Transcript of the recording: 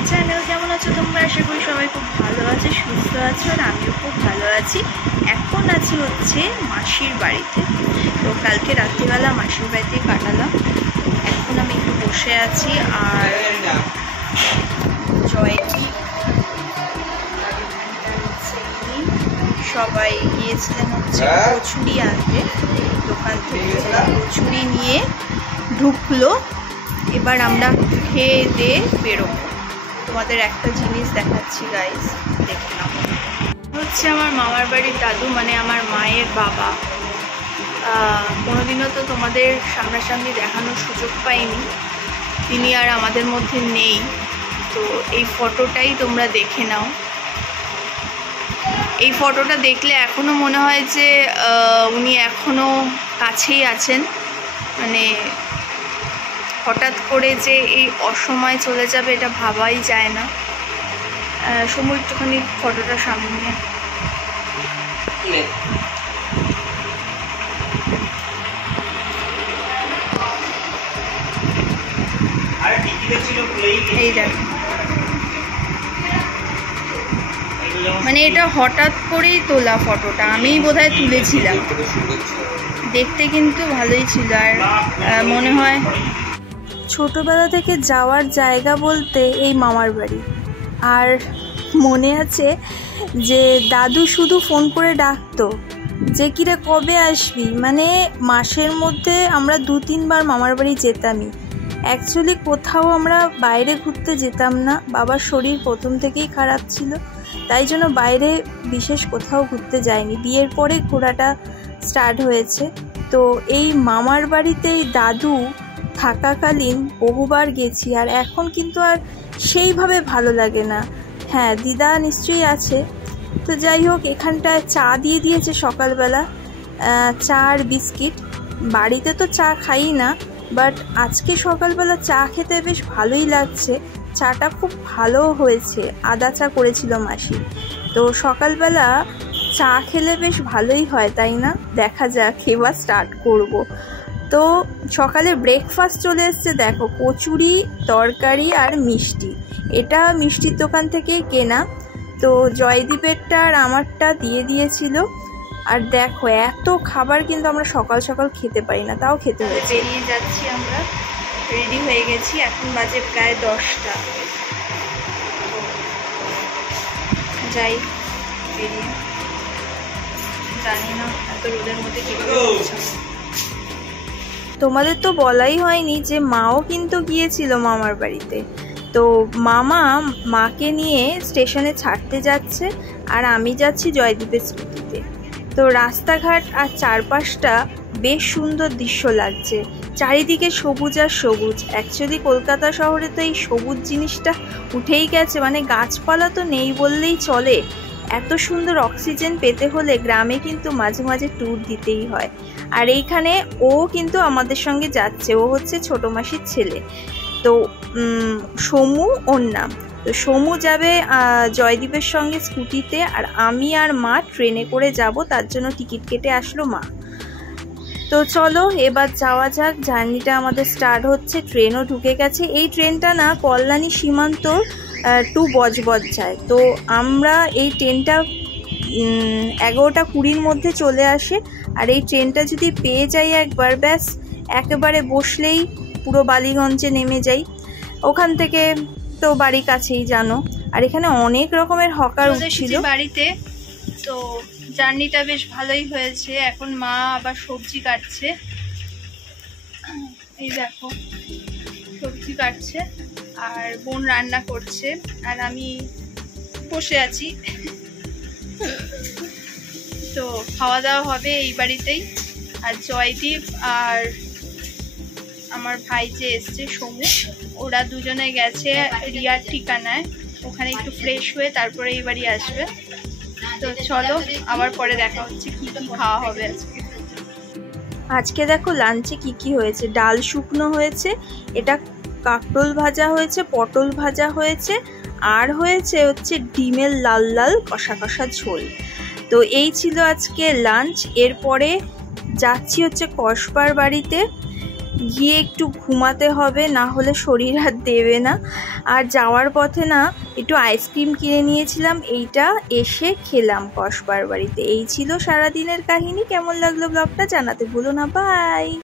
My channel. কেমন আছো তোমরা? আশা করি সবাই খুব ভালো আছে, সুস্থ আছো, আর আমিও খুব ভালো আছি। এখন আছি হচ্ছে মাসির বাড়িতে। তো কালকে রাত্রিবেলা মাসির বাড়িতে কাটালাম। এখন আমি একটু বসে আছি। আর জয়টি সবাই গিয়েছিলেন হচ্ছে কচুরি আনতে, দোকান থেকে কচুরি নিয়ে ঢুকলো। এবার আমরা খেয়ে দিয়ে বেরোবো। তোমাদের একটা জিনিস দেখাচ্ছি গাইস, দেখে নাও। হচ্ছে আমার মামার বাড়ির দাদু, মানে আমার মায়ের বাবা। কোনোদিনও তো তোমাদের সামনাসামনি দেখানোর সুযোগ পাইনি, তিনি আর আমাদের মধ্যে নেই। তো এই ফটোটাই তোমরা দেখে নাও। এই ফটোটা দেখলে এখনও মনে হয় যে উনি এখনও কাছেই আছেন। মানে হঠাৎ করে যে এই অসময়ে চলে যাবে এটা ভাবাই যায় না। সময় একটুখানি ফটোটা সামনে। এই দেখো, মানে এটা হঠাৎ করেই তোলা ফটোটা, আমিই বোধহয় তুলেছিলাম। দেখতে কিন্তু ভালোই ছিল। আর মনে হয় ছোটবেলা থেকে যাওয়ার জায়গা বলতে এই মামার বাড়ি। আর মনে আছে যে দাদু শুধু ফোন করে ডাকতো যে কিরে কবে আসবি, মানে মাসের মধ্যে আমরা 2-3 বার মামার বাড়ি যেতামই। অ্যাকচুয়ালি কোথাও আমরা বাইরে ঘুরতে যেতাম না, বাবার শরীর প্রথম থেকেই খারাপ ছিল, তাই জন্য বাইরে বিশেষ কোথাও ঘুরতে যাইনি। বিয়ের পরে ঘোরাটা স্টার্ট হয়েছে। তো এই মামার বাড়িতেই দাদু থাকাকালীন বহুবার গেছি। আর এখন কিন্তু আর সেইভাবে ভালো লাগে না। হ্যাঁ, দিদা নিশ্চয়ই আছে। তো যাই হোক, এখানটায় চা দিয়ে দিয়েছে সকালবেলা, চা আর বিস্কিট। বাড়িতে তো চা খাই না, বাট আজকে সকালবেলা চা খেতে বেশ ভালোই লাগছে। চাটা খুব ভালো হয়েছে, আদা চা করেছিল মাসি। তো সকালবেলা চা খেলে বেশ ভালোই হয়, তাই না? দেখা যাক, এবার স্টার্ট করব। তো সকালে ব্রেকফাস্ট চলে এসছে, দেখো, কচুরি, তরকারি আর মিষ্টি। এটা মিষ্টির দোকান থেকে কেনা। তো জয়দীপেরটা আর আমারটা দিয়ে দিয়েছিল। আর দেখো, এত খাবার কিন্তু আমরা সকাল সকাল খেতে পারি না, তাও খেতে হয়েছে। বেরিয়ে যাচ্ছি আমরা, রেডি হয়ে গেছি। এখন বাজে প্রায় 10টা। যাই বেরিয়ে, জানি না এত রোদের মধ্যে কি করে। তোমাদের তো বলাই হয়নি যে মাও কিন্তু গিয়েছিল মামার বাড়িতে। তো মামা মাকে নিয়ে স্টেশনে ছাড়তে যাচ্ছে, আর আমি যাচ্ছি জয়দীপের স্কুটিতে। তো রাস্তাঘাট আর চারপাশটা বেশ সুন্দর দৃশ্য লাগছে, চারিদিকে সবুজ আর সবুজ। অ্যাকচুয়ালি কলকাতা শহরে তো এই সবুজ জিনিসটা উঠেই গেছে, মানে গাছপালা তো নেই বললেই চলে। এত সুন্দর অক্সিজেন পেতে হলে গ্রামে কিন্তু মাঝে মাঝে ট্যুর দিতেই হয়। আর এইখানে ও কিন্তু আমাদের সঙ্গে যাচ্ছে, ও হচ্ছে ছোটো মাসির ছেলে। তো সমু ওর নাম। তো সমু যাবে জয়দীপের সঙ্গে স্কুটিতে, আর আমি আর মা ট্রেনে করে যাব, তার জন্য টিকিট কেটে আসলো মা। তো চলো এবার যাওয়া যাক। জার্নিটা আমাদের স্টার্ট হচ্ছে, ট্রেনও ঢুকে গেছে। এই ট্রেনটা না কল্যাণী সীমান্তর টু বজবজ যায়। তো আমরা এই ট্রেনটা 11:20 মধ্যে চলে আসে। আর এই ট্রেনটা যদি পেয়ে যাই একবার, ব্যাস একেবারে বসলেই পুরো বালিগঞ্জে নেমে যাই। ওখান থেকে তো বাড়ি কাছেই জানো। আর এখানে অনেক রকমের হকার উঠছিল বাড়িতে। তো জার্নিটা বেশ ভালোই হয়েছে। এখন মা আবার সবজি কাটছে, এই দেখো সবজি কাটছে, আর বোন রান্না করছে, আর আমি বসে আছি। তো খাওয়া দাওয়া হবে এই বাড়িতেই। আর জয়দীপ আর আমার ভাই যে এসছে সমু, ওরা দুজনে গেছে রিয়ার ঠিকানায়, ওখানে একটু ফ্রেশ হয়ে তারপরে এই বাড়ি আসবে। তো চলো আবার পরে দেখা হচ্ছে কি কি খাওয়া হবে আজকে। আজকে দেখো লাঞ্চে কি কি হয়েছে। ডাল শুকনো হয়েছে, এটা কাকরোল ভাজা হয়েছে, পটল ভাজা হয়েছে, আর হয়েছে হচ্ছে ডিমের লাল লাল কষা কষা ঝোল। তো এই ছিল আজকে লাঞ্চ। এরপরে যাচ্ছি হচ্ছে কসবার বাড়িতে। গিয়ে একটু ঘুমাতে হবে, না হলে শরীর আর দেবে না। আর যাওয়ার পথে না একটু আইসক্রিম কিনে নিয়েছিলাম, এইটা এসে খেলাম কসবার বাড়িতে। এই ছিল সারাদিনের কাহিনী। কেমন লাগলো ব্লগটা জানাতে ভুলো না। বাই।